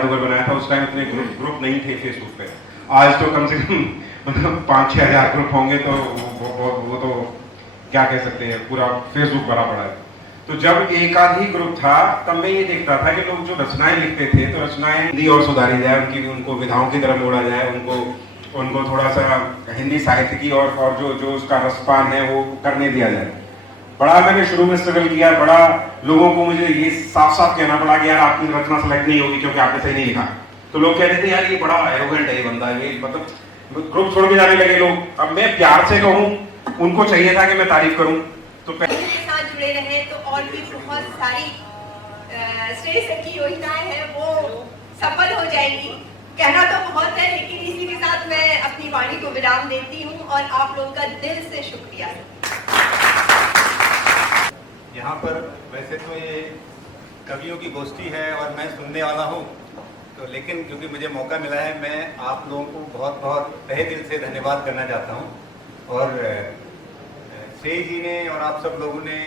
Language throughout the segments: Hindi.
जादूगर बनाया था, उस टाइम इतने ग्रुप नहीं थे फेसबुक पे। आज तो कम से कम मतलब 5-6 हज़ार ग्रुप होंगे, तो वो तो क्या कह सकते हैं, पूरा फेसबुक भरा पड़ा है। तो जब एक आध ही ग्रुप था, तब मैं ये देखता था कि लोग जो रचनाएं लिखते थे, तो रचनाएं हिंदी और सुधारी जाए, उनको विधाओं की तरफ मोड़ा जाए, उनको थोड़ा सा हिंदी साहित्य की और जो उसका रसपान है वो करने दिया जाए। बड़ा मैंने शुरू में स्ट्रगल किया, बड़ा लोगों को मुझे ये साफ साफ कहना पड़ा कि यार आपकी रचना सेलेक्ट नहीं होगी क्योंकि आपने सही नहीं लिखा। तो लोग कहते थे यार ये बड़ा एरोगेंट है ये बंदा, ये मतलब ग्रुप छोड़ के जाने लगे लोग। अब मैं प्यार से कहूँ, उनको चाहिए था कि मैं तारीफ करूँ, तो के साथ जुड़े रहे तो और भी बहुत सारी श्रेय सर की योजनाएं हैं वो सफल हो जाएंगी। कहना तो बहुत है, लेकिन इसी के साथ मैं अपनी वाणी को विराम देती हूँ और आप लोगों का दिल से शुक्रिया। यहाँ पर वैसे तो ये कवियों की गोष्ठी है और मैं सुनने वाला हूँ, तो लेकिन क्योंकि मुझे मौका मिला है, मैं आप लोगों को बहुत बहुत तहे दिल से धन्यवाद करना चाहता हूँ। और श्रेय जी ने और आप सब लोगों ने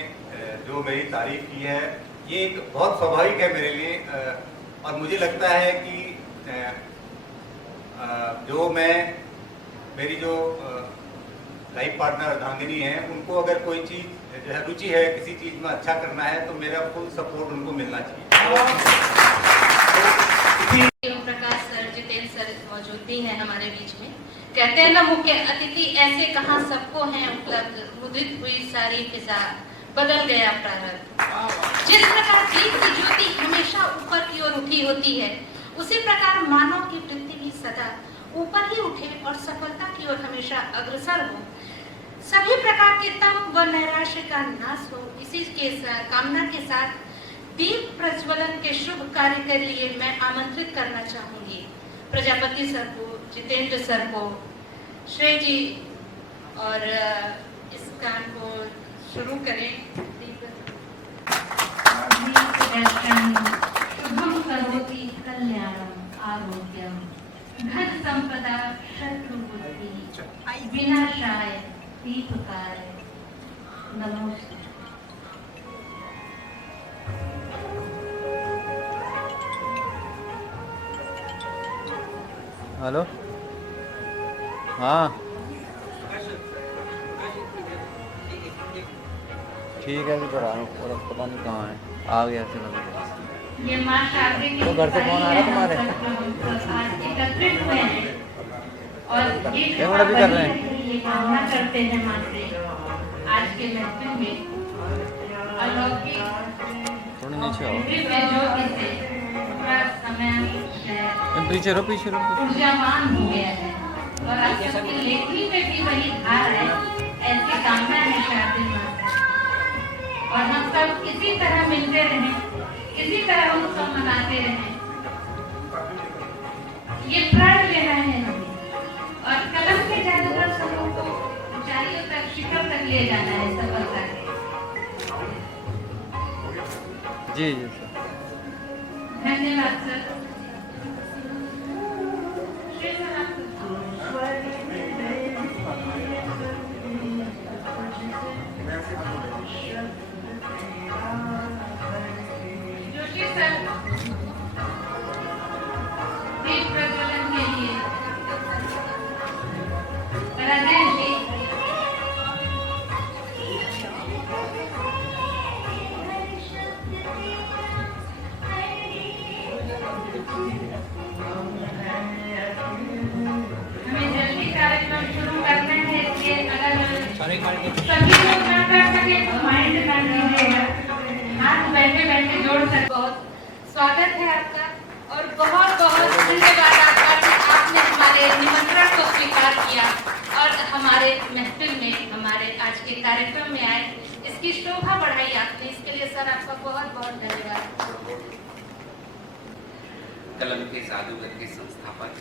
जो मेरी तारीफ की है, ये एक बहुत स्वाभाविक है मेरे लिए। और मुझे लगता है कि जो मेरी जो लाइफ पार्टनर अर्धांगिनी है, उनको अगर कोई चीज़ जो है रुचि है किसी चीज़ में अच्छा करना है, तो मेरा फुल सपोर्ट उनको मिलना चाहिए। प्रकाश सर, जितेंद्र सर मौजूद भी हैं हमारे बीच में। कहते हैं ना, मुख्य अतिथि ऐसे कहाँ सबको हैं उपलब्ध, मुद्रित हुई सारी फिजा, बदल गया प्रारब्ध। जिस प्रकार दीप की ज्योति हमेशा ऊपर की ओर उठी होती है, उसी प्रकार मानव की वृत्ति भी सदा ऊपर ही उठे और सफलता की ओर हमेशा अग्रसर हो। सभी प्रकार के तम व नैराश्य का नाश हो। इसी के कामना के साथ दीप प्रज्वलन के शुभ कार्य के लिए मैं आमंत्रित करना चाहूंगी प्रजापति सर को, जितेंद्र सर को, श्रेय जी, और इस काम को शुरू करें। शुभम करोति कल्याणम आरोग्यम धन संपदा शत्रु बुद्धि विनाशाय दीपकाय नमोस्तुते। हेलो, हाँ ठीक है, अभी तो रहा हूँ, और पता नहीं कहाँ है, आ गया से लग। ये माँ शादी की तो घर से फोन आ रहा तुम्हारे? आज एकत्रित हुए हैं और ये कैमरा भी कर रहे हैं, ये कामना करते हैं माँ से आज के महफिल में अलौकिक थोड़ी नीचे आओ, ज्योति से पूरा समय पीछे रहो, पीछे रहो। ऊर्जावान हो गया है और आप सबकी लेखनी में भी वही धार है, ऐसी कामना है शादी माँ से। और हम सब इसी तरह मिलते रहें, इसी तरह उत्सव मनाते रहें। ये प्रण लेना है हमें, और कलम के जादूगर सबों को ऊंचाइयों तक, शिखर तक ले जाना है सफलता के। जी जी सर, धन्यवाद सर। जोशी सर, दीप प्रज्वलन के लिए राजेश जी, हमें जल्दी कार्यक्रम शुरू करना है, इसलिए अगर सभी लोग ना कर सके तो माइंड कर लीजिएगा, हाथ बैठे बैठे जोड़ सकते। बहुत स्वागत है आपका और बहुत बहुत धन्यवाद आपका कि आपने हमारे निमंत्रण को स्वीकार किया और हमारे महफिल में, हमारे आज के कार्यक्रम में आए, इसकी शोभा बढ़ाई आपने। इसके लिए सर आपका बहुत बहुत धन्यवाद। कलम के जादूगर के संस्थापक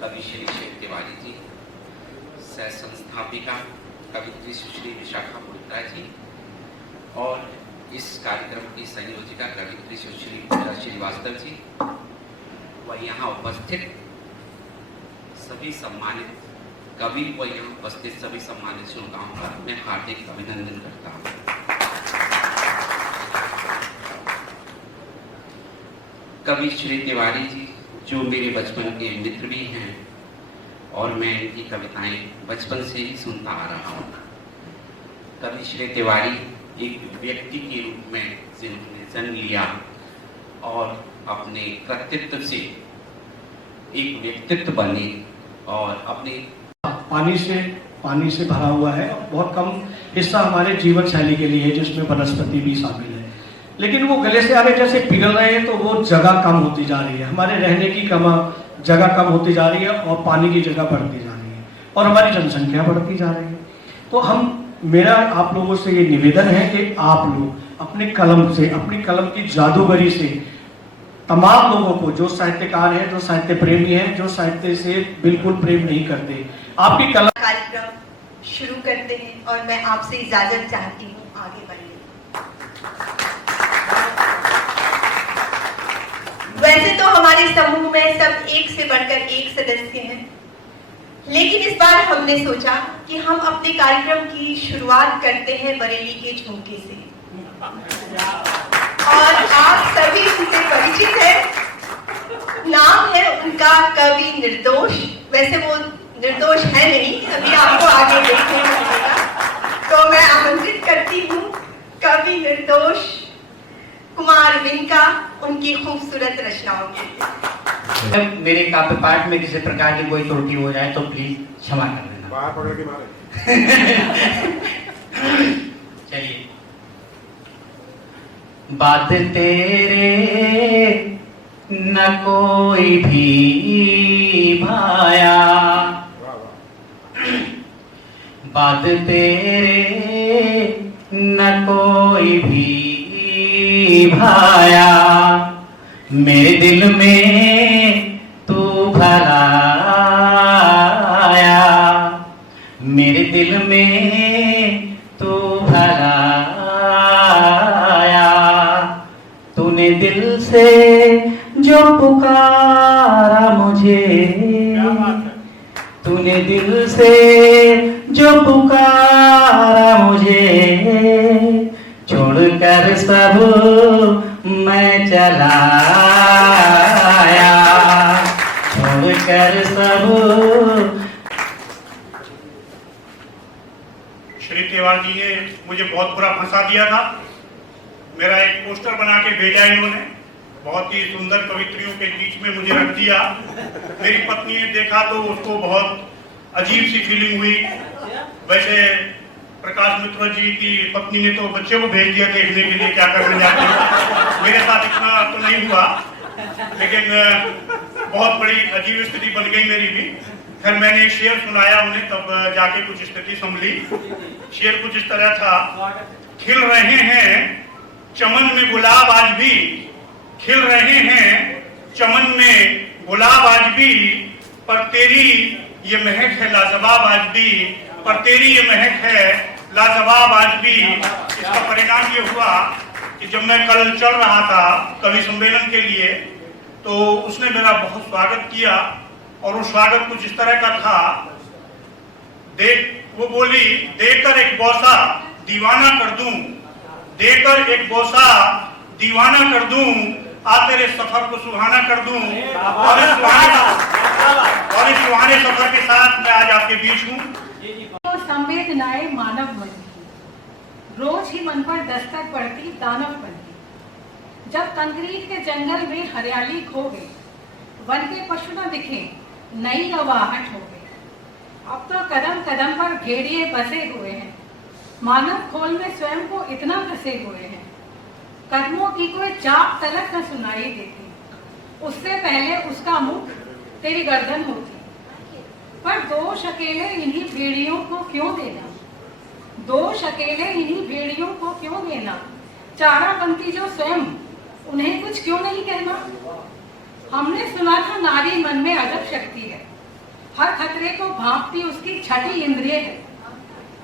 कवि श्री शेख तिवारी जी, सह संस्थापिका कवित्री सुश्री विशाखा मुर्ता जी, और इस कार्यक्रम की संयोजिका कवित्री सुश्री पूजा श्रीवास्तव जी, व यहाँ उपस्थित सभी सम्मानित कवि व यहाँ उपस्थित सभी सम्मानित श्रोताओं का मैं हार्दिक अभिनंदन करता हूँ। कवि श्री तिवारी जी जो मेरे बचपन के मित्र भी हैं और मैं इनकी कविताएं बचपन से ही सुनता आ रहा हूँ। कवि श्री तिवारी एक व्यक्ति के रूप में जिन्होंने जन्म लिया और अपने कृतित्व से एक व्यक्तित्व बने और अपने पानी से भरा हुआ है। बहुत कम हिस्सा हमारे जीवन शैली के लिए है जिसमें वनस्पति भी शामिल है, लेकिन वो गले से आ रहे जैसे पिघल रहे हैं, तो वो जगह कम होती जा रही है, हमारे रहने की जगह कम होती जा रही है और पानी की जगह बढ़ती जा रही है और हमारी जनसंख्या बढ़ती जा रही है। तो मेरा आप लोगों से ये निवेदन है कि आप लोग अपने कलम से, अपनी कलम की जादूगरी से तमाम लोगों को, जो साहित्यकार हैं, जो साहित्य प्रेमी हैं, जो साहित्य से बिल्कुल प्रेम नहीं करते, आपकी कलम कार्यक्रम शुरू करते हैं और मैं आपसे इजाजत चाहती हूँ आगे बढ़ने। वैसे तो हमारे समूह में सब एक से बढ़कर एक सदस्य हैं, लेकिन इस बार हमने सोचा कि हम अपने कार्यक्रम की शुरुआत करते हैं बरेली के झुमके से। और आप सभी उनसे परिचित हैं, नाम है उनका कवि निर्दोष। वैसे वो निर्दोष है नहीं, अभी आपको आगे देखने को मिलेगा। तो मैं आमंत्रित करती हूँ कवि निर्दोष कुमार विनका उनकी खूबसूरत रचनाओं के लिए। मेरे काव्य पाठ में किसी प्रकार की कोई त्रुटि हो जाए तो प्लीज क्षमा कर देना। बाहर पकड़ के मारे। चलिए। बात तेरे न कोई भी भाया, बात तेरे न कोई भी भाया, मेरे दिल में तू भला आया, मेरे दिल में तू भला आया, तूने दिल से जो पुकारा मुझे, तूने दिल से जो पुकारा मुझे, छोड़कर सब मैं चला आया, छोड़कर सब। श्री तिवारी जी ने मुझे बहुत बुरा फंसा दिया था। मेरा एक पोस्टर बना के भेजा इन्होंने, बहुत ही सुंदर कवित्रियों के बीच में मुझे रख दिया। मेरी पत्नी ने देखा तो उसको बहुत अजीब सी फीलिंग हुई। वैसे प्रकाश मित्र जी की पत्नी ने तो बच्चे को भेज दिया देखने के लिए क्या करने जाते हैं। मेरे साथ इतना तो नहीं हुआ, लेकिन बहुत बड़ी अजीब स्थिति बन गई मेरी भी। फिर मैंने एक शेर सुनाया उन्हें, तब जाके कुछ स्थिति संभली। शेर कुछ इस तरह था, खिल रहे हैं चमन में गुलाब आज भी, खिल रहे हैं चमन में गुलाब आज भी, पर तेरी ये महक है लाजवाब आज भी, पर तेरी ये महक है लाजवाब आज भी। इसका परिणाम ये हुआ कि जब मैं कल चल रहा था कवि सम्मेलन के लिए, तो उसने मेरा बहुत स्वागत किया और वो स्वागत कुछ इस तरह का था। वो बोली, देकर एक बोसा दीवाना कर दूं, देकर एक बोसा दीवाना कर दूं, आ तेरे सफर को सुहाना कर दूं। और इस सुहाने सफर के साथ मैं आज आपके बीच हूँ। तो संवेदनाएं मानव मन की रोज ही मन पर दस्तक पड़ती दानव बनती। जब कंक्रीट के जंगल में हरियाली खो गई, वन के पशु न दिखे, नई गवाहट हो गई। अब तो कदम कदम पर भेड़िए बसे हुए हैं, मानव खोल में स्वयं को इतना फंसे हुए हैं, कदमों की कोई चाप तलक न सुनाई देती। उससे पहले उसका मुख तेरी गर्दन होती। पर दोष अकेले इन्हीं भेड़ियों को क्यों देना, दोष अकेले इन्हीं भेड़ियों को क्यों देना। चारा बनती जो स्वयं, उन्हें कुछ क्यों नहीं कहना। हमने सुना था नारी मन में अजब शक्ति है, हर खतरे को भांपती उसकी छठी इंद्रिय है।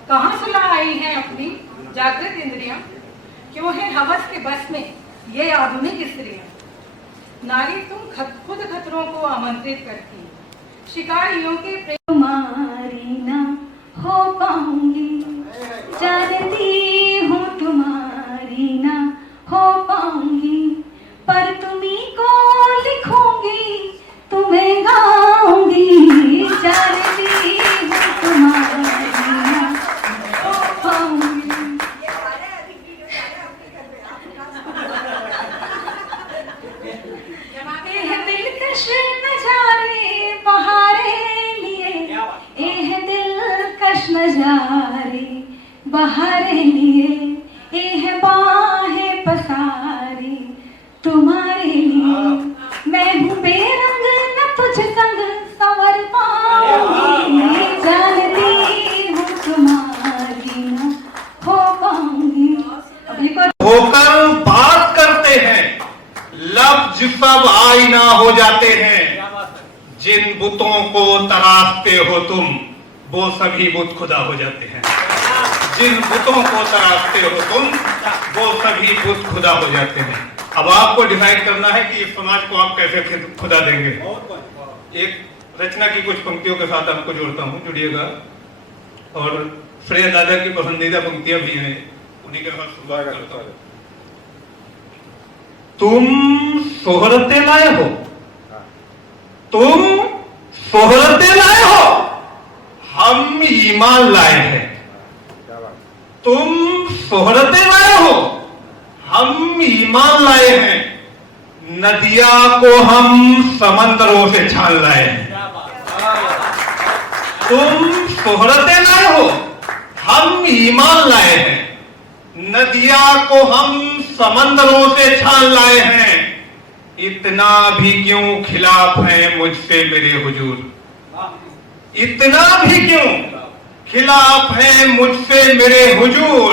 कहाँ सुला आई हैं अपनी जागृत इंद्रियां, क्यों है हवस के बस में ये आधुनिक स्त्रियां। नारी तुम खुद खतरों को आमंत्रित करती, शिकारियों के तुम्हारी ना हो पाऊंगी, जानती हूँ तुम्हारी ना हो पाऊंगी, पर तुम्ही को तुम्हारे लिए ये है बाहें पसारी, तुम्हारे लिए मैं हूँ बेरंग न तुझ संग संवर पाऊंगी, जानती हूँ तुम्हारी न हो पाऊंगी। अब एक और होकर बात करते हैं, लफ्ज सब आईना हो जाते हैं। जिन बुतों को तराशते हो तुम, वो सभी बुत खुदा हो जाते हैं। जिन बुतों को तराशते हो तुम, वो सभी बुत खुदा हो जाते हैं। अब आपको डिसाइड करना है कि इस समाज को आप कैसे खुदा देंगे। एक रचना की कुछ पंक्तियों के साथ आपको जोड़ता हूँ, जुड़िएगा। और श्रेय दादा की पसंदीदा पंक्तियां भी हैं, उन्हीं के साथ शुरुआत करता हूँ। तुम शोहरते लाए हो, तुम शोहरते लाए हो, हम ईमान लाए हैं। तुम शोहरते लाए हो, हम ईमान लाए हैं। नदिया को हम समंदरों से छान लाए हैं। तुम शोहरते लाए हो, हम ईमान लाए हैं। नदिया को हम समंदरों से छान लाए हैं। इतना भी क्यों खिलाफ है मुझसे मेरे हुजूर, इतना भी क्यों खिलाफ है मुझसे मेरे हुजूर।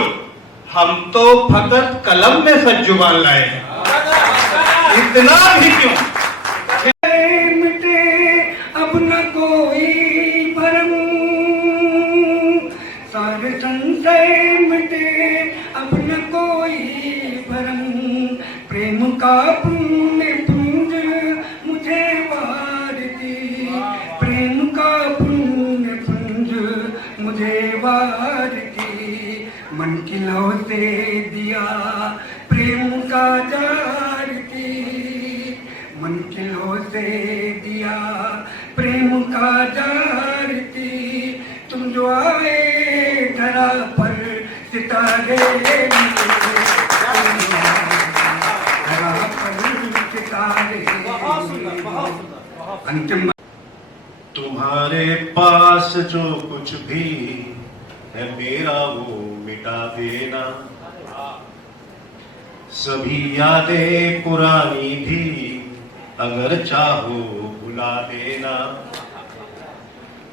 हम तो फकत कलम में सच जुबान लाए हैं। इतना भी क्यों मिटे अब न कोई भरम, सारे संशय मिटे अब न कोई भरम। प्रेम का पुण्य पुंज मुझे वार दी, प्रेम का पुण्य पुंज मुझे वार दी। मन की लौ से दिया प्रेम का जार की, मन की लौ से दिया प्रेम का जार की। तुम जो आए धरा पर सितारे अंतिम। तुम्हारे पास जो कुछ भी है मेरा वो मिटा देना, सभी यादें पुरानी भी अगर चाहो भुला देना।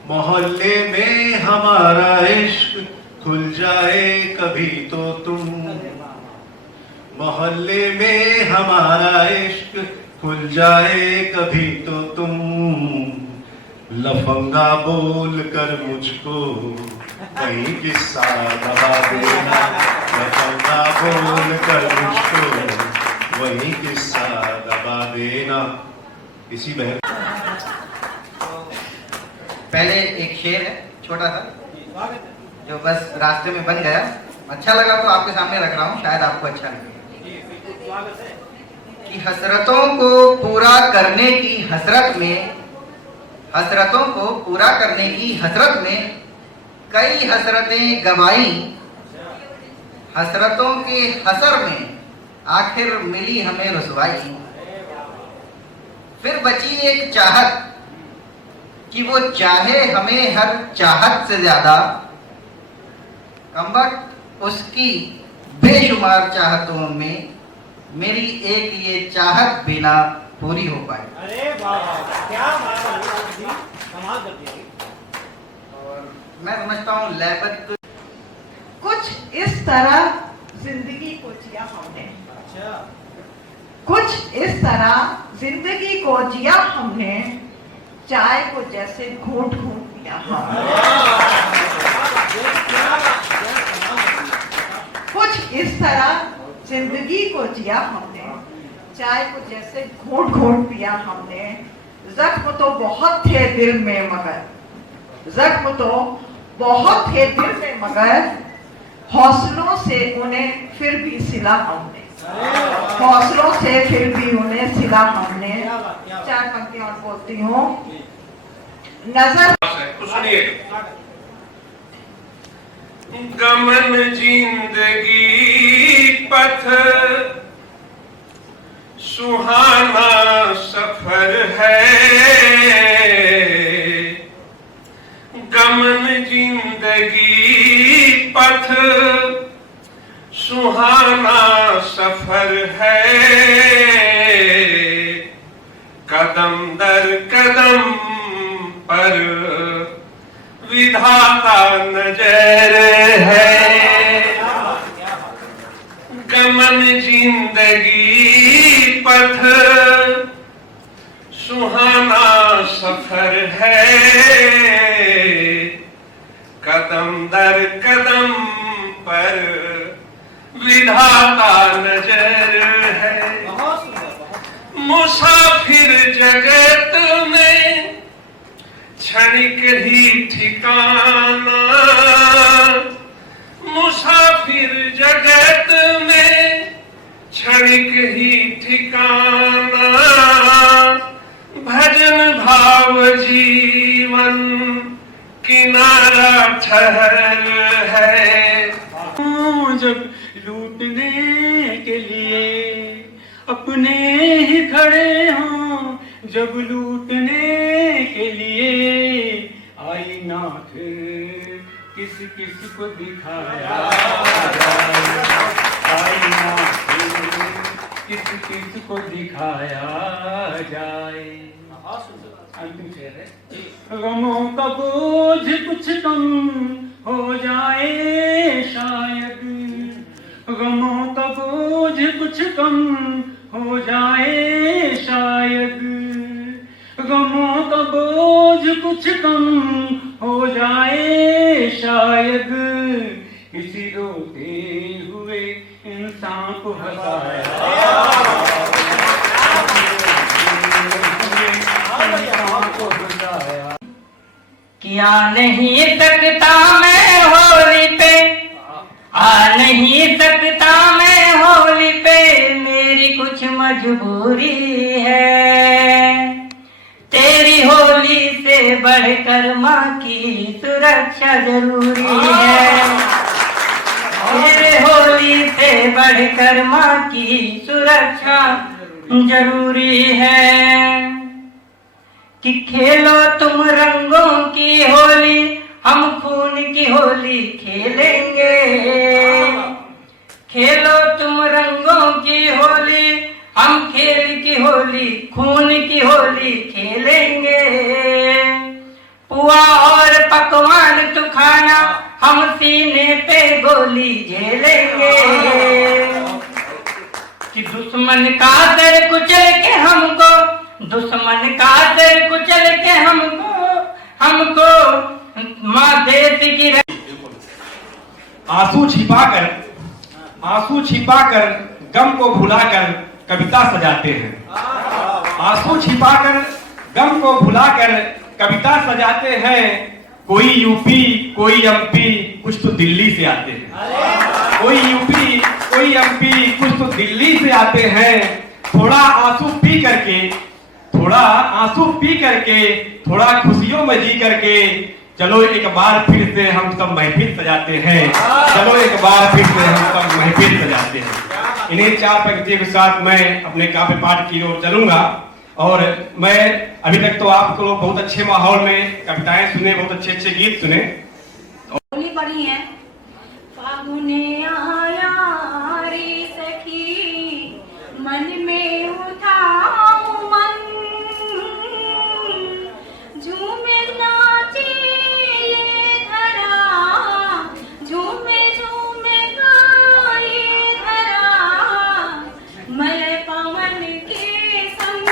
मोहल्ले में हमारा इश्क खुल जाए कभी तो तुम, मोहल्ले में हमारा इश्क खुल जाए कभी तो तुम। लफंगा बोल कर मुझको कहीं किस्सा दबा देना, लफंगा बोल कर मुझको वही किस्सा दबा देना। इसी बहन पहले एक शेर है छोटा सा, जो बस रास्ते में बन गया, अच्छा लगा तो आपके सामने रख रहा हूँ, शायद आपको अच्छा लगे। कि हसरतों को पूरा करने की हसरत में, हसरतों को पूरा करने की हसरत में कई हसरतें गवाई। हसरतों के हसर में आखिर मिली हमें रुसवाई। फिर बची एक चाहत कि वो चाहे हमें हर चाहत से ज्यादा, कमबख्त उसकी बेशुमार चाहतों में मेरी एक ये चाहत बिना पूरी हो पाए। अरे वाह, क्या बात है, कमाल कर दिया। और मैं समझता हूँ लैबत कुछ इस तरह जिंदगी को जिया हमने, कुछ इस तरह जिंदगी को जिया हमने, चाय को जैसे घूंट घूंट पिया हमने। कुछ इस तरह जिंदगी को जिया हमने, चाय को जैसे घूंट घूंट पिया हमने। जख्म तो बहुत थे दिल में मगर, जख्म तो बहुत थे दिल में मगर, हौसलों से उन्हें फिर भी सिला हमने, हौसलों से फिर भी उन्हें सिला हमने। चार पंक्तियां और बोलती हूँ। नजर सुनिए। गमन जिंदगी पथ सुहाना सफर है, गमन जिंदगी पथ सफर है, कदम दर कदम पर विधाता नजर है। गमन जिंदगी पथ सुहाना सफर है, कदम दर कदम पर विधाता नजर है। मुसाफिर जगत में क्षणिक ही ठिकाना, मुसाफिर जगत में क्षणिक ही ठिकाना, भजन भाव जीवन किनारा ठहर है। जब लूटने के लिए अपने ही खड़े हों, जब लूटने के लिए आईना फिर किस किस को दिखाया जाए, आईना फिर किस किस को दिखाया जाए। अंतिम शेर है। गमों का बोझ कुछ कम हो जाए शायद, गमों का बोझ कुछ कम हो जाए शायद, गमों का बोझ कुछ कम हो जाए शायद, किसी रोते हुए इंसान को हंसाया। क्या नहीं सकता मैं होली पे, आ नहीं सकता मैं होली पे, मेरी कुछ मजबूरी है। तेरी होली से बढ़कर माँ की सुरक्षा जरूरी है, तेरे होली से बढ़कर माँ की सुरक्षा जरूरी है। कि खेलो तुम रंगों की होली, हम खून की होली खेलेंगे। खेलो तुम रंगों की होली, हम खेल की होली, खून की होली खेलेंगे। पुआ और पकवान तू खाना, हम सीने पे गोली झेलेंगे। कि दुश्मन का सर कुचल के हमको, दुश्मन का सर कुचल के हमको माँ देश की। आंसू छिपाकर गम को भुलाकर कविता सजाते हैं। आंसू छिपाकर गम को भुलाकर कविता सजाते हैं। कोई यूपी कोई एमपी कुछ तो दिल्ली से आते हैं, कोई यूपी कोई एमपी कुछ तो दिल्ली से आते हैं। थोड़ा आंसू पी करके, थोड़ा आंसू पी करके, थोड़ा खुशियों में जी करके, चलो एक बार फिर से हम सब महफिल सजाते हैं। चलो एक बार फिर से हम सब महफिल सजाते हैं। इन्हीं 4 पंक्तियों के साथ मैं अपने काव्य पाठ की ओर चलूंगा। और मैं अभी तक तो आप लोग बहुत अच्छे माहौल में कविताएं सुने, बहुत अच्छे अच्छे गीत सुने। होली पढ़ी है। फागुने आया रे सखी, मन में उठाओ मन, झूमे नाचे ये धरा, झूमे झूमे गाए धरा, मैं पवन के संग,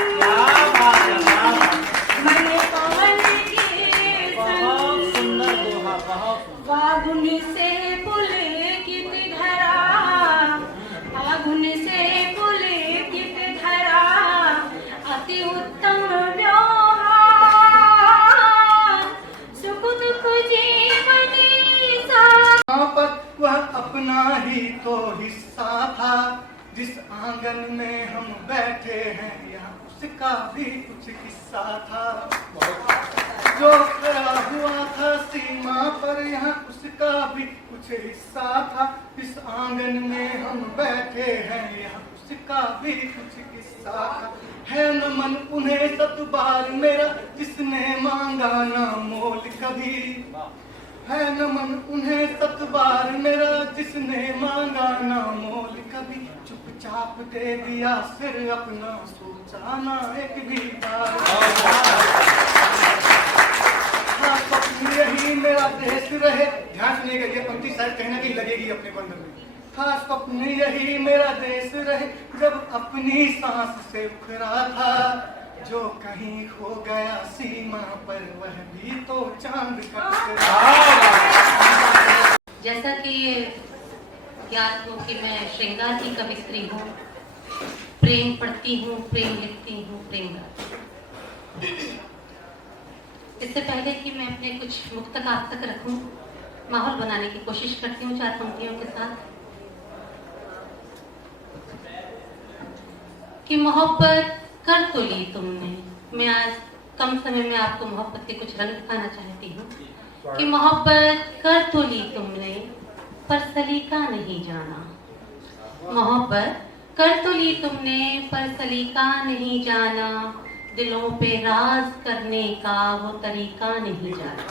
मैं पवन के संग, फागुन से पुलकित धरा, फागुन से पुलकित धरा, अति उत्तम व्यवहार, सुख दुख जीवनी साथ। वह अपना ही तो हिस्सा था, जिस आंगन में हम बैठे हैं यहाँ उसका भी कुछ हिस्सा था। जो खड़ा हुआ था सीमा पर यहाँ उसका भी कुछ हिस्सा था। इस आंगन में हम बैठे हैं यहाँ उसका भी कुछ हिस्सा था। है नमन उन्हें 7 बार मेरा, जिसने मांगा ना मोल कभी। है नमन उन्हें सतबार मेरा जिसने मांगा ना मोल कभी चुपचाप दे दिया सिर अपना सोचा ना एक भी बार। हाँ स्वप्न यही मेरा देश रहे, ध्यान सुनिएगा ये पंक्ति शायद कहीं ना कहीं लगेगी अपने बंधन में। हाँ स्वप्न यही मेरा देश रहे जब अपनी सांस से उखड़ा था, जो कहीं खो गया सीमा पर वह भी तो चांद का टुकड़ा। जैसा कि ज्ञात हो कि मैं श्रृंगार की कवित्री हूँ, प्रेम पढ़ती हूँ, प्रेम लिखती हूँ, प्रेम गाती हूँ। इससे पहले कि मैं अपने कुछ मुक्तक आप तक रखूं, माहौल बनाने की कोशिश करती हूँ 4 पंक्तियों के साथ कि मोहब्बत कर तो ली तुमने। मैं आज कम समय में आपको मोहब्बत के कुछ रंग दिखाना चाहती हूँ कि मोहब्बत कर तो ली तुमने पर सलीका नहीं जाना। मोहब्बत कर तो ली तुमने पर सलीका नहीं जाना, दिलों पे राज करने का वो तरीका नहीं जाना।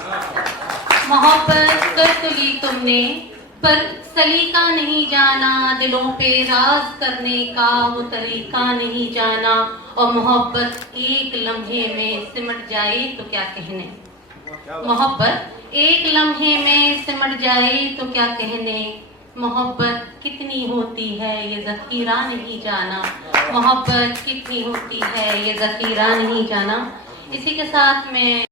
मोहब्बत कर तो ली तुमने पर सलीका नहीं जाना, दिलों पे राज करने का वो तरीका नहीं जाना। और मोहब्बत एक लम्हे में सिमट जाए तो क्या कहने, मोहब्बत एक लम्हे में सिमट जाए तो क्या कहने। मोहब्बत कितनी होती है ये ज़ख़ीरा नहीं जाना, मोहब्बत कितनी होती है ये ज़ख़ीरा नहीं जाना। इसी के साथ में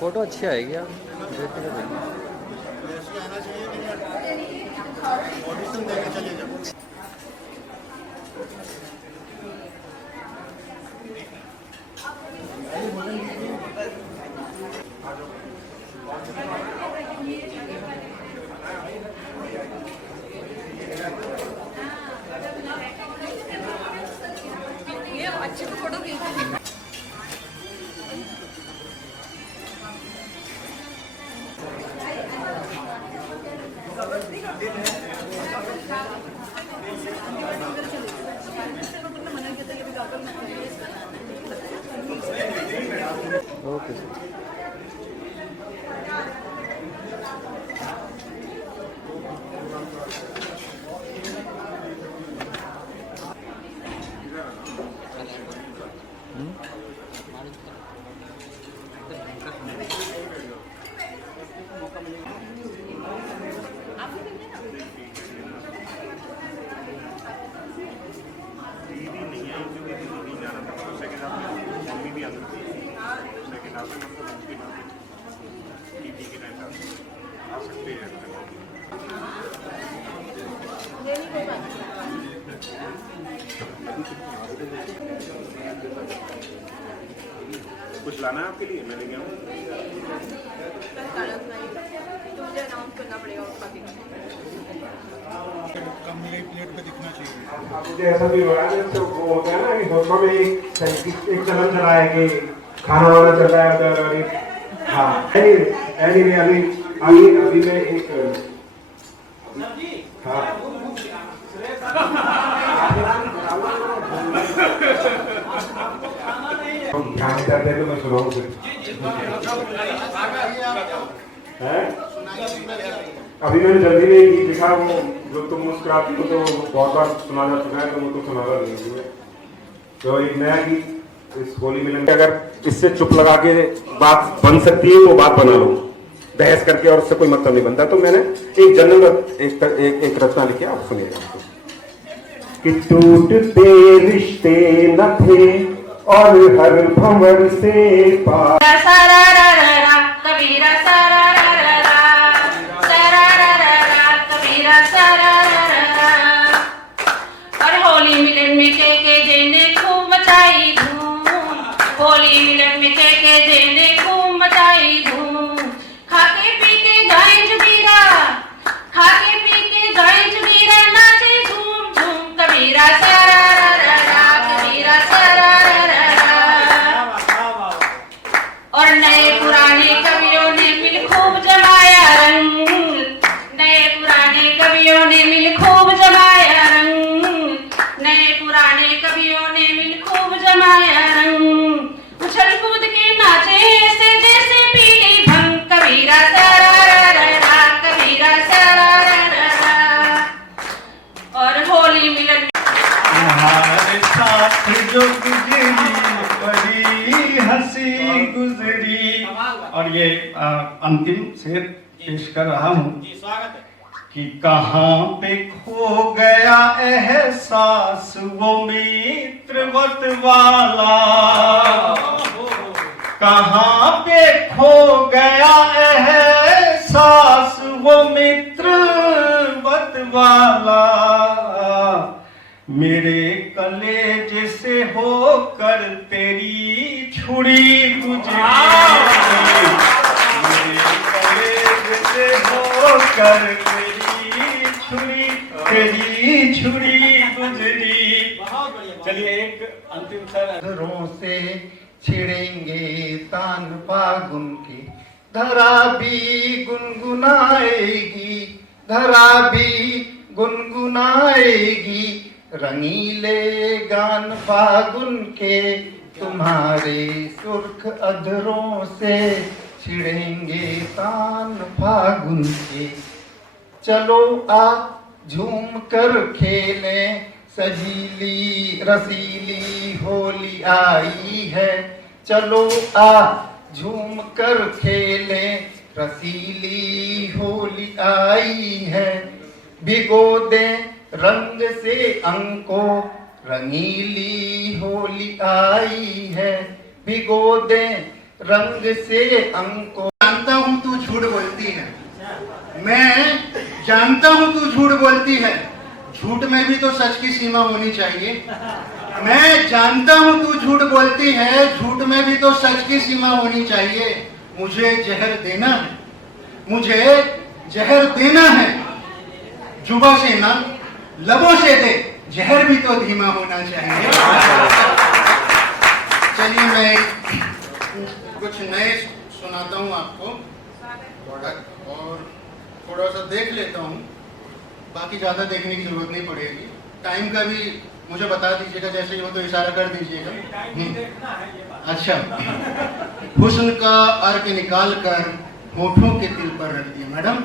फोटो अच्छी आएगी आप देखते रहिए। ये अच्छे तो फोटो खींच। Okay sir. कुछ लाना है आपके लिए, मैं लेके आऊँ। मुझे अनाउंस करना पड़ेगा उसका भी। प्लेट पे दिखना चाहिए। मुझे ऐसा भी हो रहा है तो वो होता है ना कि होटलों में एक चलन चला है कि खाना वाना चल रहा है उधर। अभी हाँ अभी मैं एक हाँ ध्यान करते हैं तो मैं सुनाऊँ फिर। अभी मैंने जल्दी में ही लिखा, वो जो तुम मुस्कुराती हो तो बहुत बार सुना जा चुका है तो वो तो सुनाना नहीं है। तो एक नया गीत इस होली मिलन में, अगर इससे चुप लगा के बात बन सकती है तो बात बना लो, बहस करके और उससे कोई मतलब नहीं बनता। तो मैंने एक जनरल एक रचना लिखी, आप सुनिएगा कि टूटते रिश्ते न थे और हर भंवर से पार। कबीरा सारा कबीरा सारा। और होली मिलन में के देने खूब मचाई धूम, होली मिलन में के देने खूब मचाई धूम। खाके पी के गाय जुबीरा, खाके पी के गाय जुबीरा, नाचे झूम झूम। कबीरा सारा रा रा कबीरा सारा रा रा। और नए पुराने कवियों ने मिल खूब जमाया रंग, नए पुराने कवियों ने मिल खूब जमाया रंग, नए पुराने कवियों ने मिल खूब जमाया रंग। उछल कूद के नाचे ऐसे जैसे पीली भंग, कबीरा सारा रा रा रा कबीरा सारा रा रा रा। और होली मिलन हमारे साथ जो गुजरी बड़ी हंसी गुजरी। और ये अंतिम शेर पेश कर रहा हूँ कि कहाँ पे खो गया एहसास वो मित्रवत वाला, कहाँ पे खो गया एहसास वो मित्रवत वाला। मेरे कलेजे से होकर तेरी छुरी गुजरी, मेरे कलेजे से होकर तेरी छुरी गुजरी। चलिए एक अंतिम नजरों से छिड़ेंगे तान फागुन की, धरा भी गुनगुनाएगी, धरा भी गुनगुनाएगी। रंगीले गान फागुन के तुम्हारे सुर्ख अधरों से छिड़ेंगे तान फागुन के। चलो आ झूम कर खेलें, सजीली रसीली होली आई है। चलो आ झूम कर खेलें, रसीली होली आई है। भिगो दे रंग से अंग को, रंगीली होली आई है। भिगो दे रंग से अंग को। जानता हूँ तू झूठ बोलती है, मैं जानता हूँ तू झूठ बोलती है, झूठ में भी तो सच की सीमा होनी चाहिए। मैं जानता हूँ तू झूठ बोलती है, झूठ में भी तो सच की सीमा होनी चाहिए। मुझे जहर देना है, मुझे जहर देना है। जुबा से ना लबों से दे, जहर भी तो धीमा होना चाहिए। चलिए मैं कुछ नए सुनाता हूँ आपको और थोड़ा सा देख लेता हूँ, बाकी ज़्यादा देखने की जरूरत नहीं पड़ेगी। टाइम का भी मुझे बता दीजिएगा, जैसे हो तो इशारा कर दीजिएगा। अच्छा, हुस्न का अर्क निकाल कर होठों के तिल पर रख दिया। मैडम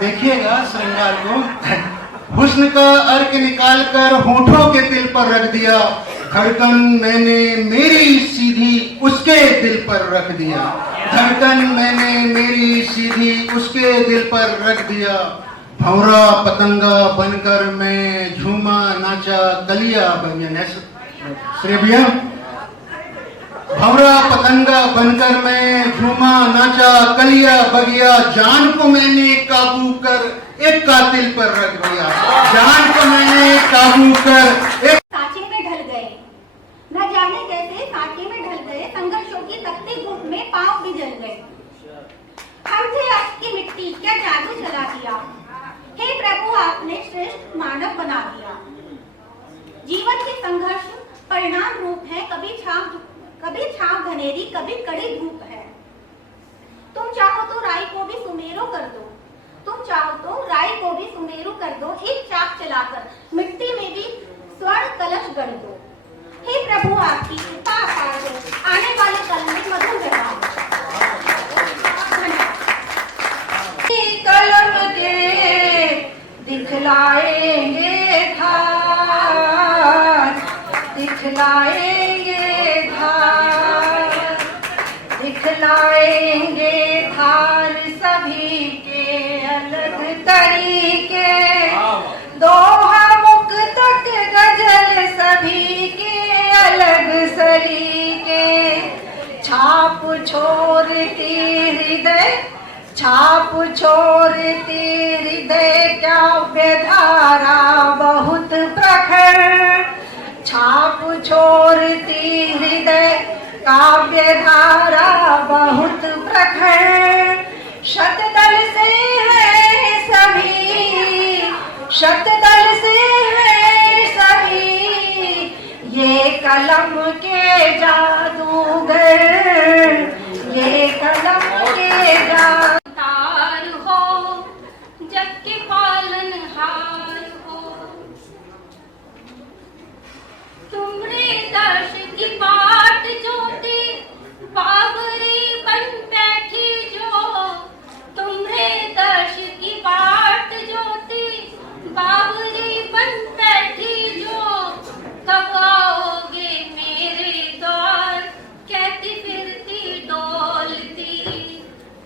देखिएगा श्रृंगार को। हुस्न का अर्क निकाल कर होठों के तिल पर रख दिया, धड़कन मैंने मेरी सीधी उसके दिल पर रख दिया, धड़कन मैंने मेरी सीधी उसके दिल पर रख दिया। भंवरा पतंगा बनकर मैं झूमा नाचा कलिया बनिया। श्रेबिया, भंवरा पतंगा बनकर मैं झूमा नाचा कलिया बगिया। जान को मैंने काबू कर एक कातिल पर रख दिया, जान को मैंने काबू कर एक सांचे में ढल गए, न जाने कैसे सांचे में ढल गए। संघर्षों की तपती धूप में पांव भी जल गए। हम थे आपकी मिट्टी, क्या जादू चला दिया। हे प्रभु, आपने श्रेष्ठ मानव बना दिया। जीवन के संघर्ष परिणाम रूप है, कभी छाव घनेरी, कभी कड़ी धूप है। तुम चाहो तो राई को भी सुमेरो कर दो, तुम चाहो तो राई को भी सुमेरु कर दो। एक चाक चलाकर मिट्टी में भी स्वर्ण कलश गढ़ दो। हे प्रभु, आपकी कृपा अपार हो, आने वाले कल में मधुर रहा। कलम के दिखलाएंगे धार, दिखलाएंगे धार, दिखलाएंगे धार सभी के अलग तरीके। दोहा मुख तक गजल सभी के अलग सलीके। छाप छोड़ती हृदय, छाप छोड़ती हृदय काव्य धारा बहुत प्रखर। छाप छोड़ती हृदय काव्य धारा बहुत प्रखर। शतदल से है सभी, शतदल से है सभी कलम के जादूगर, ये कलम के तार हो जग के पालनहार हो, तुम्हारे दर्श की बाट जोती बाबरी बन बैठी जो, तुम्हारे दर्श की बाट जोती बाबरी बन बैठी जो, कब आओगे मेरे द्वार कहती फिरती डोलती,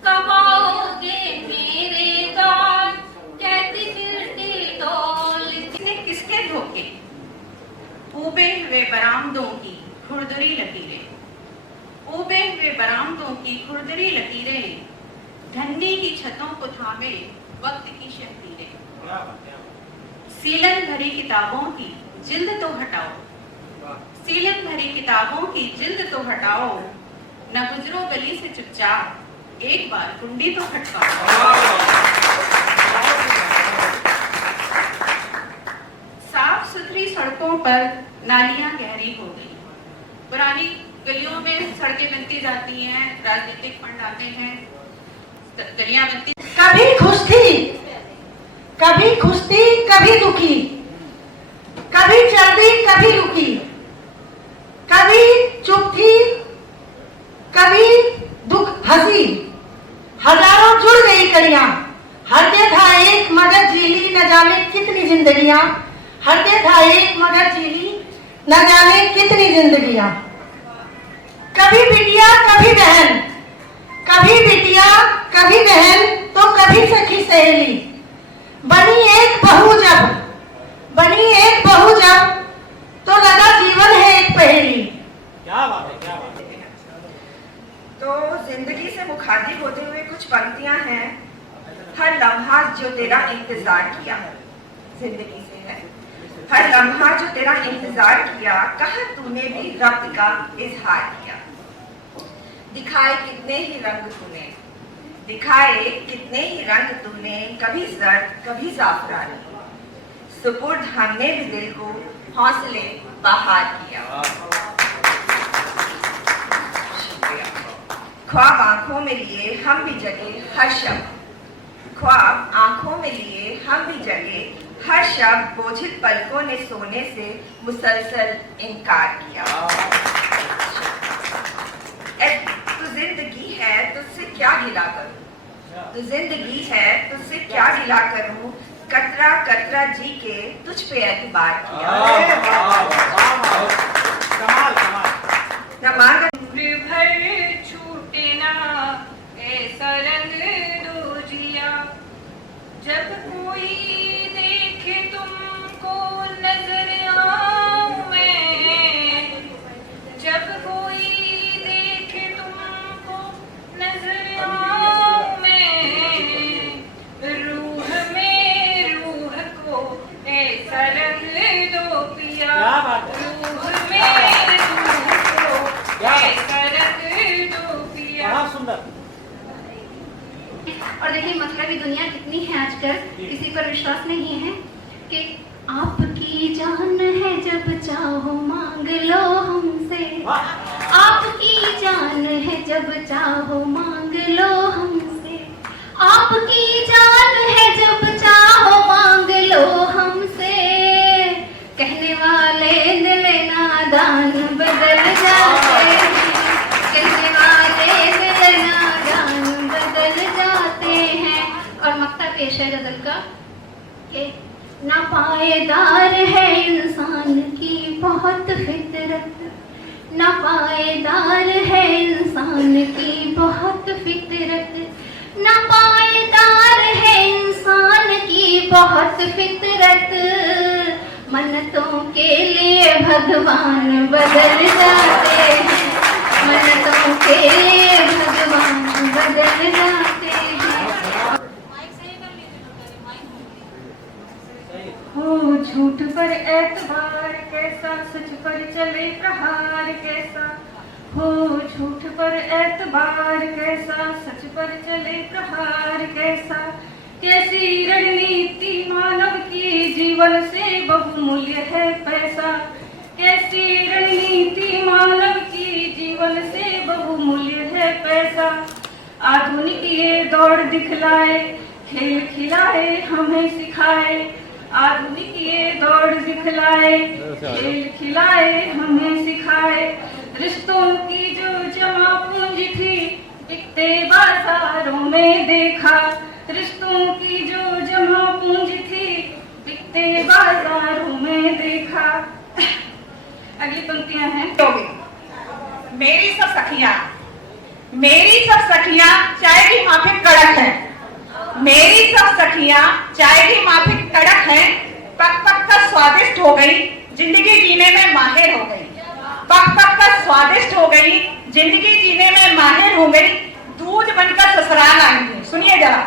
कब आओगे मेरे द्वार कहती फिरती डोलती। किसने किसके धोखे उबे हुए बरामदों की खुरदरी लकीरें, उबे हुए बरामदों की खुरदरी लकीरें, धन्नी की छतों को थामे वक्त की शहरीरें। सीलन भरी किताबों की जिल्द तो हटाओ, सीलन भरी किताबों की जिल्द तो हटाओ, न गुजरो गली से चुपचाप एक बार कुंडी तो खटकाओ। साफ सुथरी सड़कों पर नालियां गहरी हो गई, पुरानी गलियों में सड़कें बनती जाती हैं, राजनीतिक फंड आते हैं, गलियां बनती। कभी खुश थी, कभी खुश थी, कभी दुखी, कभी चलती कभी रुकी, कभी चुप थी कभी दुख हंसी, हजारों जुड़ गई कड़ियां, हरते था एक मगर जीली न जाने कितनी जिंदगियां, हरते था एक मगर जीली न जाने कितनी जिंदगियां। कभी बिटिया कभी बहन, कभी बिटिया कभी बहन तो कभी सखी सहेली, बनी एक बहू जब, बनी एक बहू जब तो लगा जीवन है एक पहेली। क्या बात है, क्या बात है। तो जिंदगी से मुखातिब होते हुए कुछ पंक्तियां हैं। हर लम्हा जो तेरा इंतजार किया, जिंदगी से है। हर लम्हा जो तेरा इंतजार किया, कहा तूने भी रब्त का इजहार किया। दिखाए कितने ही रंग तूने, दिखाए कितने ही रंग तूने, कभी जर्द कभी जाफरानी, सुपुर्द हमने भी दिल को हौसले बहार किया। ख्वाब आंखों में लिए हम भी जगे हर शब, ख्वाब आंखों में लिए हम भी जगे हर शब, बोझिल पलकों ने सोने से मुसलसल इनकार किया। तो जिंदगी है तुझसे क्या गिला करूं, तो जिंदगी है तुझसे क्या गिला करूं, कतरा कतरा जी के तुझ पे एतबार किया। न मांग भर छूटे ना ऐसा रंग दो जिया, जब कोई देखे तुमको नजर आऊं मैं, जब कोई देखे तुमको नजर आऊं मैं, रूह में रूह को ऐसा रंग दो पिया, रूह में रूह को ऐसा रंग दो पिया। बहुत सुंदर। और देखिए मथुरा की दुनिया कितनी है आजकल, किसी पर विश्वास नहीं है कि आपकी जान है जब चाहो मांग लो हमसे, आपकी जान है जब चाहो मांग लो हमसे, आपकी जान है जब चाहो मांग लो हमसे, कहने वाले दिल नादान बदल जाते हैं, कहने वाले दिल नादान बदल जाते हैं। और मक्ता पेश है गजल का कि ना पायदार है इंसान की बहुत फितरत, ना पायदार है इंसान की बहुत फितरत, ना पायदार है इंसान की बहुत फितरत, मन्नतों के लिए भगवान बदल जाते हैं, मन्नतों के लिए भगवान बदल जाते हैं। हो झूठ पर एतबार कैसा, सच पर चले प्रहार कैसा, हो झूठ पर एतबार कैसा, सच पर चले प्रहार कैसा, कैसी रणनीति मानव की जीवन से बहुमूल्य है पैसा, कैसी रणनीति मानव की, जीवन से बहुमूल्य है पैसा। आधुनिक ये दौड़ दिखलाए, खेल खिलाए हमें सिखाए। आधुनिक ये दौड़ दिखलाए, खेल खिलाए हमें सिखाए। रिश्तों की जो जमा पूंजी थी, बिकते बाजारों में देखा। रिश्तों की जो जमा पूंजी थी, बिकते बाजारों में देखा। अगली पंक्तियां हैं। मेरी सब सखियां चाय की माफिक कड़क है। मेरी सब सखियां चाय की माफिक कड़क है। पक पक कर स्वादिष्ट हो गई, जिंदगी जीने में माहिर हो गई। पक पक कर स्वादिष्ट हो गई, जिंदगी जीने में माहिर हो गई। दूध बनकर ससुराल आई थी, सुनिए जरा।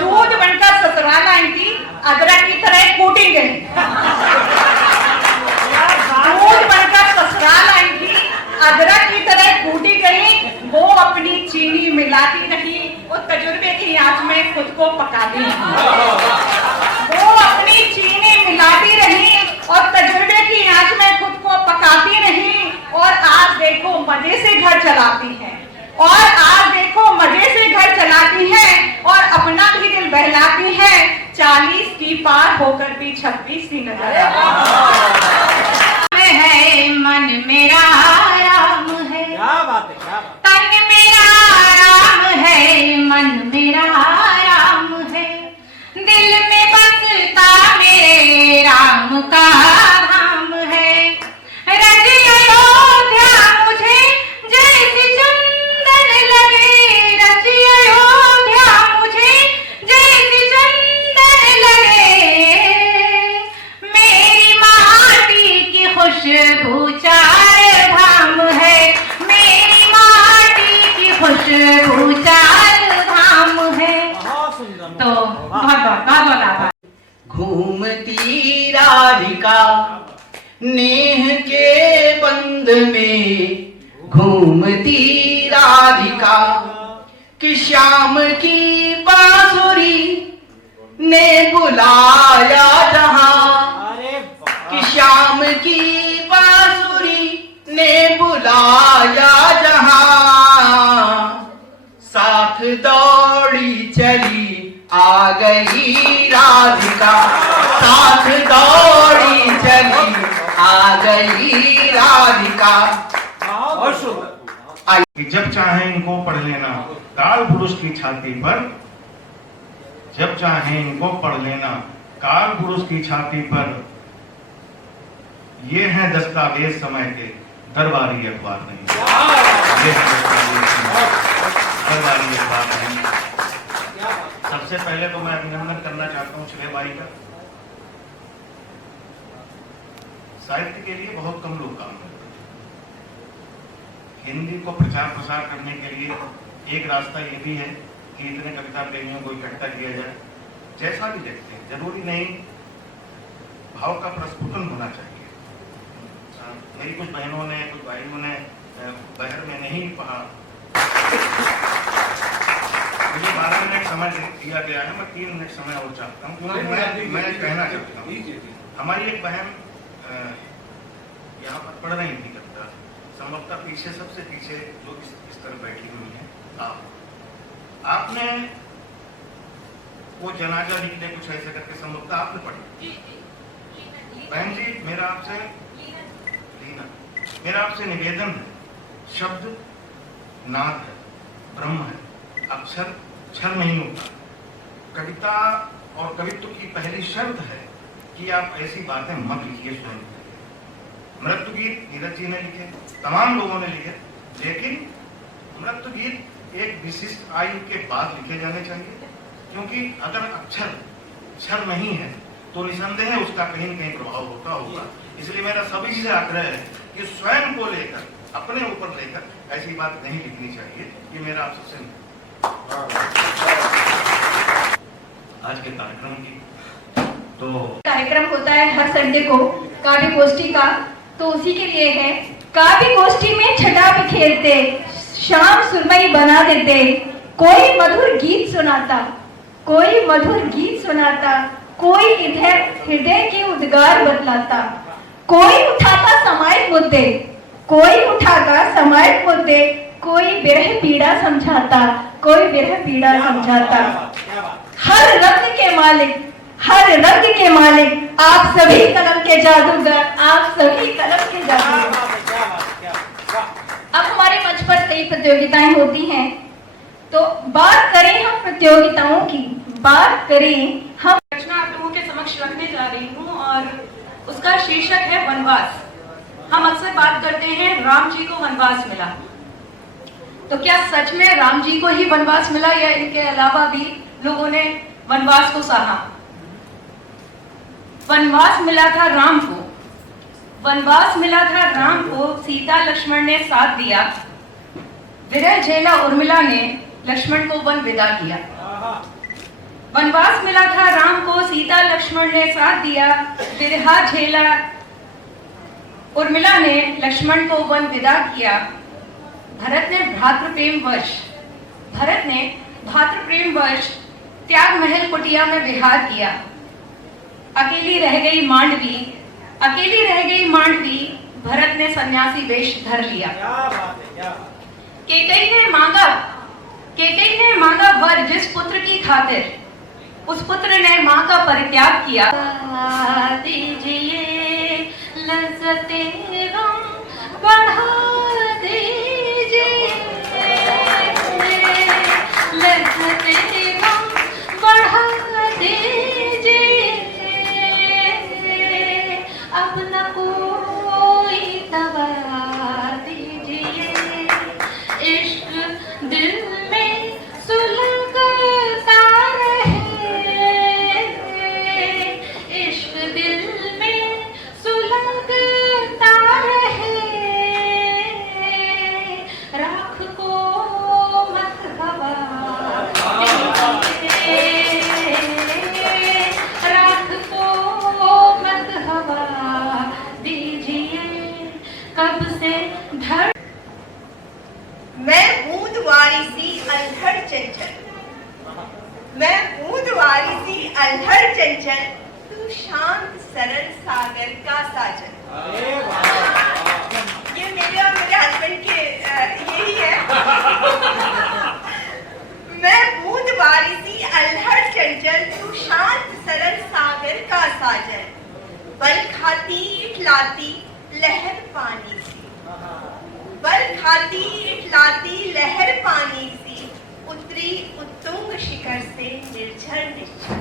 दूध बनकर ससुराल आई थी, अदरक की तरह कूटी गई। दूध बनकर ससुराल आई थी, अदरक की तरह कूटी गई। वो अपनी चीनी मिलाती रही, वो तजुर्बे की आंच में खुद को पकाती रही। वो अपनी चीनी मिलाती रही और तजुर्बे की आंच में खुद को पकाती रही। और आज देखो मजे से घर चलाती है। और आज देखो मजे से घर चलाती है और अपना भी दिल बहलाती है। 40 की पार होकर भी 26 की नजर है। मन मेरा राम है, क्या बात है, क्या बात। तन मेरा राम है, मन मेरा राम है। दिल में बसता मेरे राम का धाम है। रज अयोध्या मुझे जैसे चंदन लगे। रज अयोध्या मुझे जैसे चंदन लगे। मेरी माटी की खुशबू चार धाम है। मेरी माटी की खुशबू चार धाम है। तो बहुत बहुत घूमती राधिका नेह के बंद में, घूमती राधिका कि श्याम की बांसुरी ने बुलाया जहां। कि श्याम की बांसुरी ने बुलाया जहां। साथ दौड़ी चली आ गई राधिका। साथ दौड़ी चली आ गई राधिका। कि जब चाहे इनको पढ़ लेना काल पुरुष की छाती पर। जब चाहे इनको पढ़ लेना काल पुरुष की छाती पर। ये हैं दस्तावेज समय के, दरबारी अखबार नहीं। ये हैं दस्तावेज दरबारी अखबार नहीं। सबसे पहले तो मैं अभिनंदन करना चाहता हूँ श्रेय भाई का। साहित्य के लिए बहुत कम लोग काम करते हैं। हिंदी को प्रचार प्रसार करने के लिए एक रास्ता ये भी है कि इतने कविता प्रेमियों को इकट्ठा किया जाए। जैसा भी देखते हैं, जरूरी नहीं भाव का प्रस्फुटन होना चाहिए। मेरी कुछ बहनों ने, कुछ भाइयों ने बहर में नहीं पढ़ा। मुझे 12 मिनट समय दिया गया है, मैं 3 मिनट समय और चाहता हूँ क्योंकि मैं कहना चाहता हूँ। हमारी एक बहन यहाँ पर पढ़ रही थी कविता, संभवतः पीछे, सबसे पीछे जो इस तरह बैठी हुई है आपने वो जनाजा लिख दे कुछ ऐसे करके संभवतः आपने पढ़ी। बहन जी मेरा आपसे निवेदन है, शब्द नाद है, ब्रह्म है, अक्षर क्षर नहीं होता। कविता और कवित्व की पहली शर्त है कि आप ऐसी बातें मत लिखिए स्वयं। मृत्यु गीत नीरज जी ने लिखे, तमाम लोगों ने लिखे, लेकिन मृत्यु गीत एक विशिष्ट आयु के बाद लिखे जाने चाहिए। क्योंकि अगर अक्षर क्षर नहीं है तो निसंदेह उसका कहीं न कहीं प्रभाव होता होगा। इसलिए मेरा सभी से आग्रह है कि स्वयं को लेकर, अपने ऊपर लेकर ऐसी बात नहीं लिखनी चाहिए। ये मेरा आप सबसे आज के कार्यक्रम की तो कार्यक्रम होता है हर संडे को काव्य गोष्ठी का, तो उसी के लिए है। काव्य गोष्ठी में छटा बिखेरते, शाम सुरमई बना देते। कोई मधुर गीत सुनाता, कोई मधुर गीत सुनाता, कोई इधर हृदय के उद्गार बतलाता। कोई उठाता सामायिक मुद्दे, कोई उठाता सामायिक मुद्दे, कोई विरह पीड़ा समझाता, कोई विरह पीड़ा समझाता। हर रंग के मालिक, हर रंग के मालिक, आप सभी कलम के जादूगर, आप सभी कलम के जादूगर। अब हमारे मंच पर कई प्रतियोगिताएं होती हैं, तो बात करें हम प्रतियोगिताओं की, बात करें हम। रचना आप लोगों के समक्ष रखने जा रही हूँ और उसका शीर्षक है वनवास। हम अक्सर बात करते हैं राम जी को वनवास मिला, तो क्या सच में राम जी को ही वनवास मिला या इनके अलावा भी लोगों ने वनवास को सहा? वनवास मिला था राम को, वनवास मिला था राम को, सीता लक्ष्मण ने साथ दिया, विरह झेला उर्मिला ने लक्ष्मण को वन विदा किया। वनवास मिला था राम को, सीता लक्ष्मण ने साथ दिया, विरह झेला उर्मिला ने लक्ष्मण को वन विदा किया। भरत ने भातृ प्रेम वश त्याग महल कुटिया में विहार किया। अकेली रह गई मांडवी, अकेली रह गई मांडवी, भरत ने सन्यासी वेश धर लिया। केकई ने मांगा वर जिस पुत्र की खातिर, उस पुत्र ने मां का परित्याग किया। दीजिए लज़्ज़ते गम बढ़ा दीजिए, लज़्ज़ते गम बढ़ा दीजिए, अब न कोई दवा दीजिए, इश्क दिल में सुलगता रहे, इश्क दिल में सुलगता रहे, राख को मत हवा दीजिए, राख को मत हवा दीजिए, कब से धड़। मैं बूंदवारी सी अल्हड़ चंचल, मैं बूंदवारी सी अल्हड़ चंचल, तू शांत सरल सागर का साजन। ये मेरे और मेरे हस्बैंड के यही है। मैं बूंदवारी सी अल्हड़ चंचल, तू शांत सरल सागर का साजन, बल खाती इठलाती लहर पानी सी, बल खाती इठलाती लहर पानी सी, उतरी उत्तुंग शिखर से निर्झर निश्चल,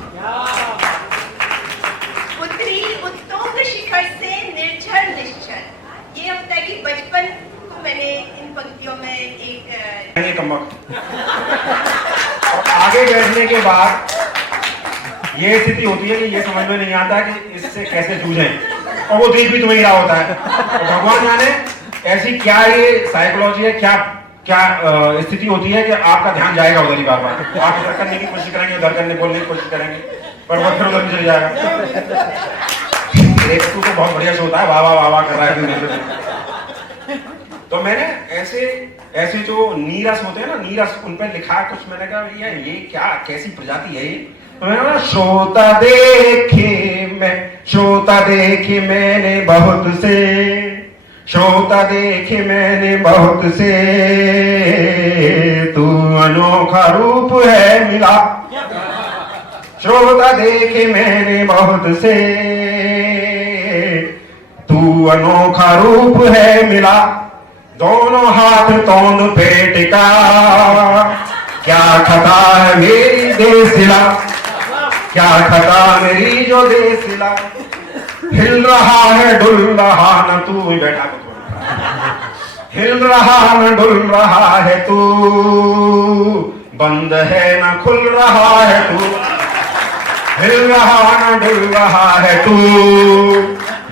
उतरी उत्तुंग शिखर से निर्झर निश्चल। ये होता है कि बचपन को मैंने इन पंक्तियों में एक और आगे बैठने के बाद ये स्थिति होती है कि ये समझ में नहीं आता कि इससे कैसे जूझें, और वो देख भी तुम्हें रहा होता है। तो भगवान जाने ऐसी क्या ये साइकोलॉजी है, क्या क्या स्थिति होती है कि आपका ध्यान जाएगा उधर ही बार बार। आप इधर करने की कोशिश करेंगे, उधर करने बोलने की कोशिश करेंगे, पर वो फिर उधर भी चले जाएगा। एक तो बहुत बढ़िया से होता है, वाह वाह वाह वाह कर रहा है। तो मैंने ऐसे जो नीरस होते हैं ना, नीरस, उन पर लिखा कुछ। मैंने कहा ये क्या कैसी प्रजाति है ये। तो मैंने श्रोता देखे मैंने बहुत से, श्रोता देखे मैंने बहुत से, तू अनोखा रूप है मिला। श्रोता देखे मैंने बहुत से, तू अनोखा रूप है मिला। दोनों हाथ तोन पेट का, क्या खता है मेरी देसिला, क्या खता मेरी जो देसिला। हिल रहा है डुल रहा न तू, बैठा तो हिल रहा न डुल रहा है तू, बंद है न खुल रहा है तू। हिल रहा न डुल रहा है तू,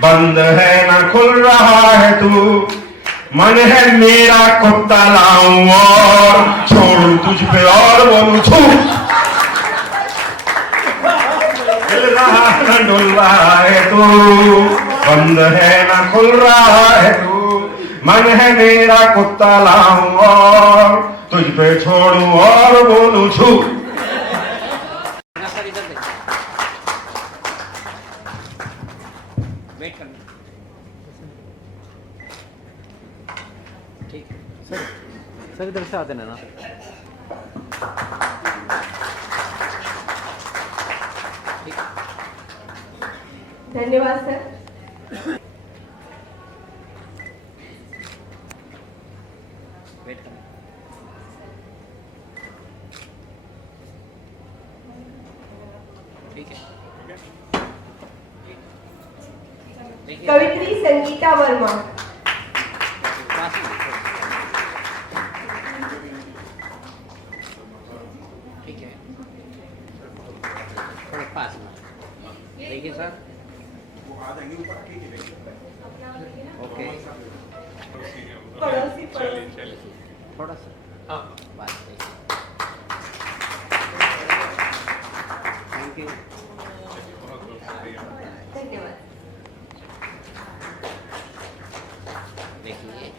बंद है न खुल रहा है तू। मन है मेरा कुत्ता लाऊं और छोड़ूं तुझ पे और बोलूं छू। हिल रहा न डुल रहा है तू, बंद है न खुल रहा है तू। मन है मेरा कुत्ता लाऊं और तुझ पे छोड़ूं और बोलूं छू। भी इधर से आते हैं ना। धन्यवाद सर। वेट करना। ठीक है। कवित्री संगीता वर्मा। ठीक है, थोड़ा पास में देखिए सर। ओके, पड़ोसी थोड़ा सा हाँ बस। Thank you. धन्यवाद। देखिए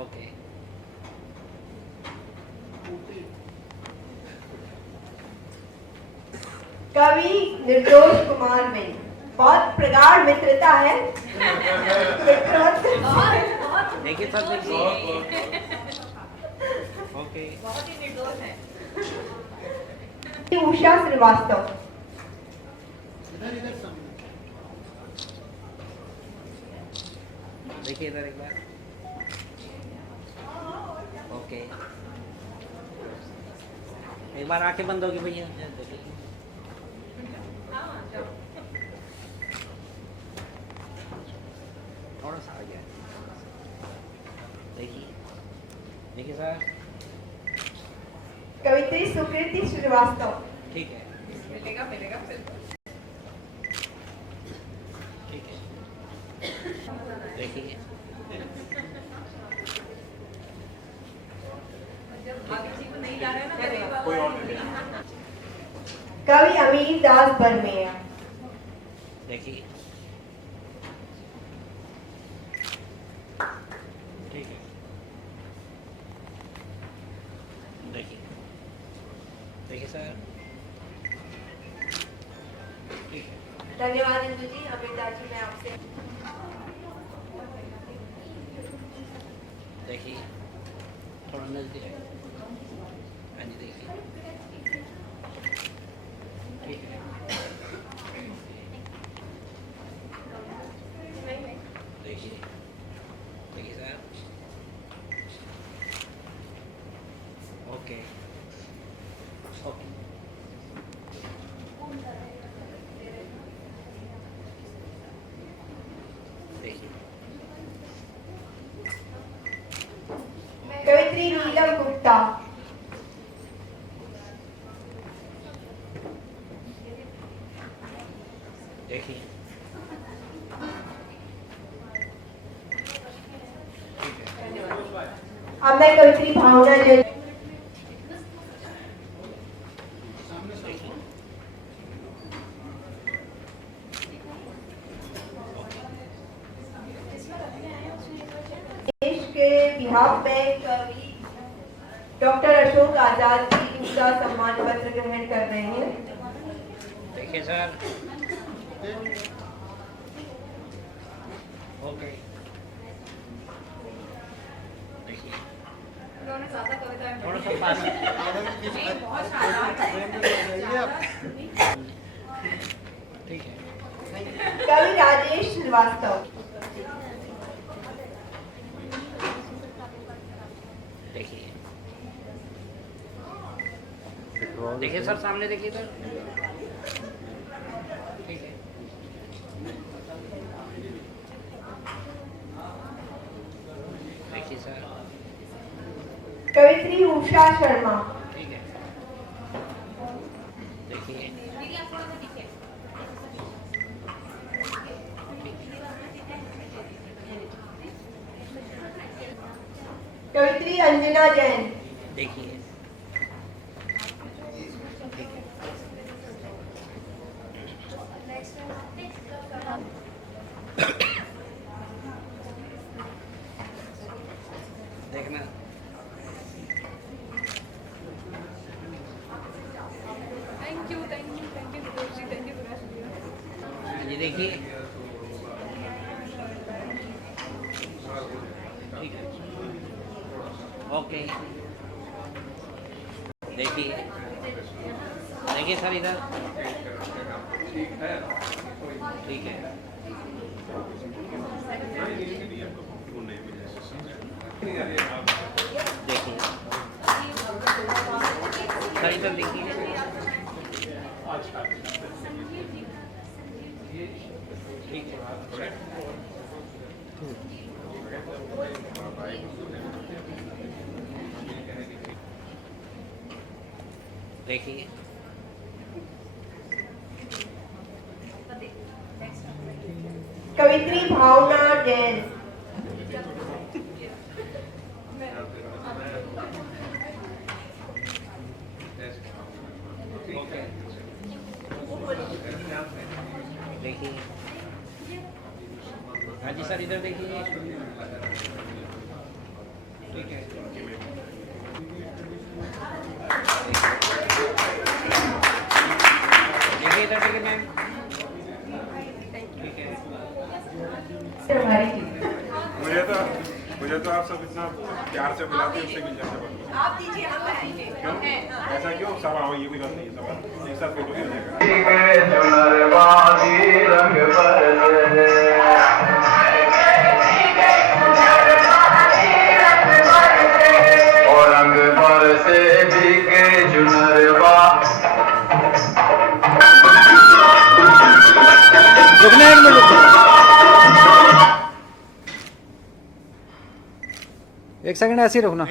ओके। कवि निर्दोष कुमार में बहुत प्रगाढ़ मित्रता है। देखिए सर, देखिए ओके। बहुत ही निर्दोष है। उषा श्रीवास्तव। देखिए इधर एक बार। ओके, एक बार आंखें बंद होगी भैया। थोड़ा सा आ गया। देखिए देखिए सर। कवित्री सुकृति श्रीवास्तव। ठीक है, मिलेगा मिलेगा ठीक है। देखिए कवि अमीर दास बरमेया। देखिए ठीक है। देखिए देखिए सर। ठीक है, धन्यवाद इंदु जी। अमीर दास जी, मैं आपसे देखिए थोड़ा नजदीक है। हाँ जी देखिए ठीक है। देखिए देखिए सर। Okay okay. देखिए कवित्री नीलम गुप्ता। देखिए अब मैं कवित्री भावना जैन। देश के बिहाफ में कवि डॉक्टर अशोक आजाद जी दूसरा सम्मान पत्र ग्रहण कर रहे हैं। देखिए सर। ओके देखिए थोड़ा सा पास। ठीक है। कवि राजेश श्रीवास्तव। देखिए देखिए सर, सामने देखिए सर। ठीक है देखिए सर। कवित्री उषा शर्मा। ठीक है देखिए कवित्री अंजना जैन। देखिए देखना। थैंक यू जी, थैंक यू जी, थैंक यू। ये देखिए ठीक है, ओके। देखिए देखिए सर इधर, ठीक है। देखिए सर इधर देखिए, ठीक है। देखिए कवित्री भावना जैन। देखिए हाँ जी सर इधर देखिए, ठीक है। देखिए इधर देखिए मैम, ठीक है। मुझे तो आप सब इतना प्यार से बुलाते हैं, उससे मिल जाता है। आप दीजिए, हम आएंगे। क्यों ऐसा क्यों? सब आओ, ये कोई बात नहीं है, सब एक साथ फोटो भी हो जाएगा। रुकना एक मिनट, एक सेकंड ऐसे ही रुकना।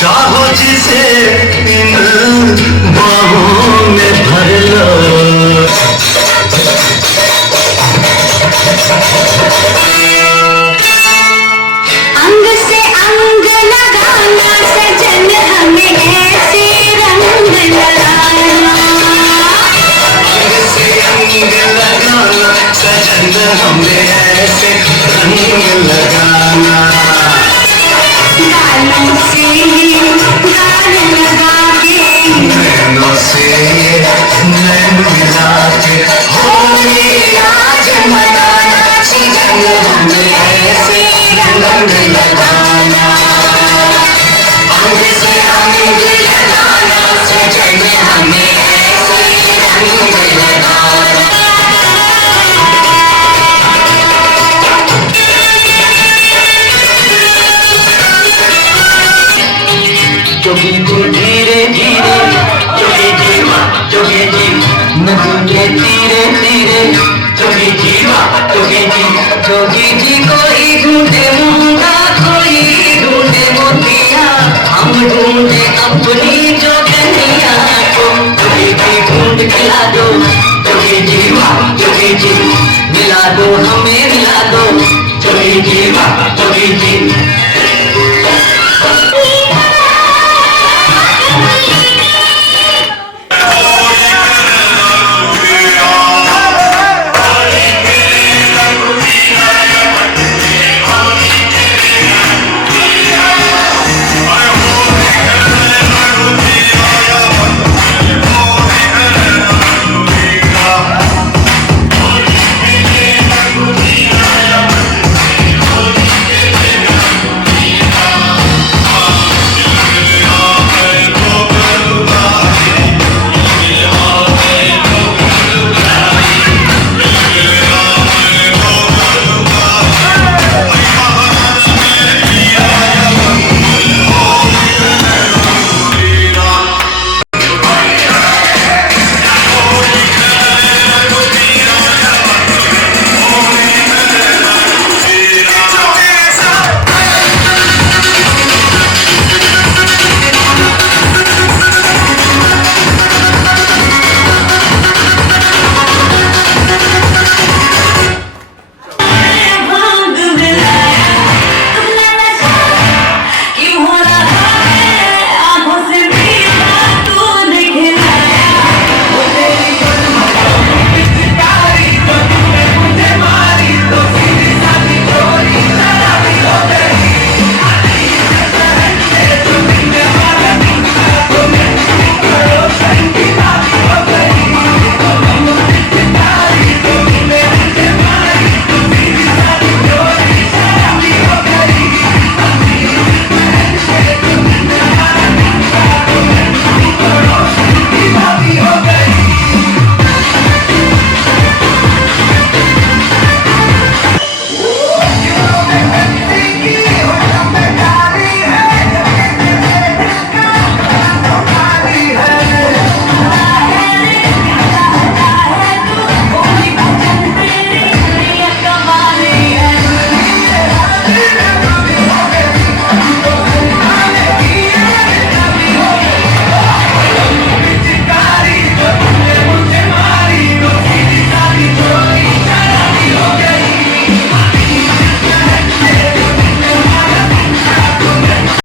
चाहो जिसे इन बाहों में भर लो। अंग से अंग लगाना सजन हमें ऐसे रंग लगाना। अंग से अंग लगाना सजन हमें ऐसे रंग लगाना। गालों से गाल लगा के, नैनों से नैन मिला के, होली आज मनाना सजन हमें ऐसे रंग लगाना। अंग से अंग लगाना सजन हमें ऐसे रंग लगाना। जोगी जी धीरे धीरे, जोगी जी जोगी जी ढूंढे धीरे धीरे जोगी जीवा जोगी जी कोई ढूंढे मूंगा कोई ढूंढे मोतिया हम ढूंढे अपनी जोगनिया को जोगी जी ढूंढ के ला दो जोगी जीवा जोगी जी मिला दो हमें मिला दो जोगी जीवा जोगी जी